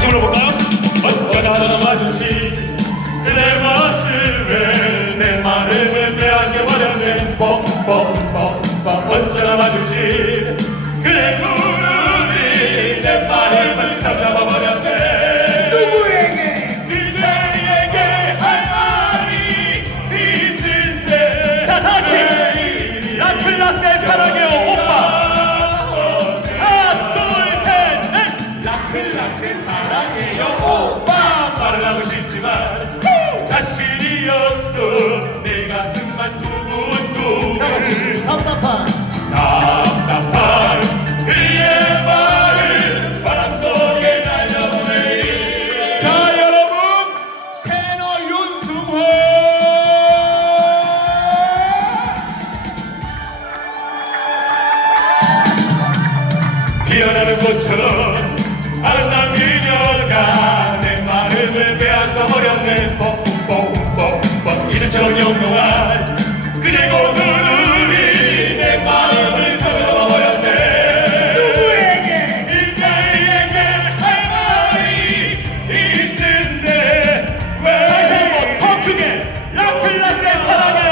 같이 불러볼까요? 어쩌다 마주친 그대 모습에 내 마음을 빼앗겨 버렸네. 뻥뻥뻥뻥. 어쩌다 마주친 그대 구름이 내 마음을 사로잡아 버렸네. 누구에게? 그대에게 할 말이 있는데. 자 다같이. 라클라스의 사랑해요 영호 말하고 싶지만 자신이 없어. 내 가슴만 두근두근 같이 답답한 답답한 그의 말을 바람 속에 날려보내리. 자 여러분 테너 윤중호! 피어나는 것처럼 안나 미녀가 내 마음을 빼앗아 버렸네 뻑뻑뻑뻑 이른 저런 영롱한 그리고 누누이 내 마음을 사로잡아 버렸네 누구에게 인간에게 할 말이 있는데 왜 다시 한번 더 크게 라플라스의 사랑을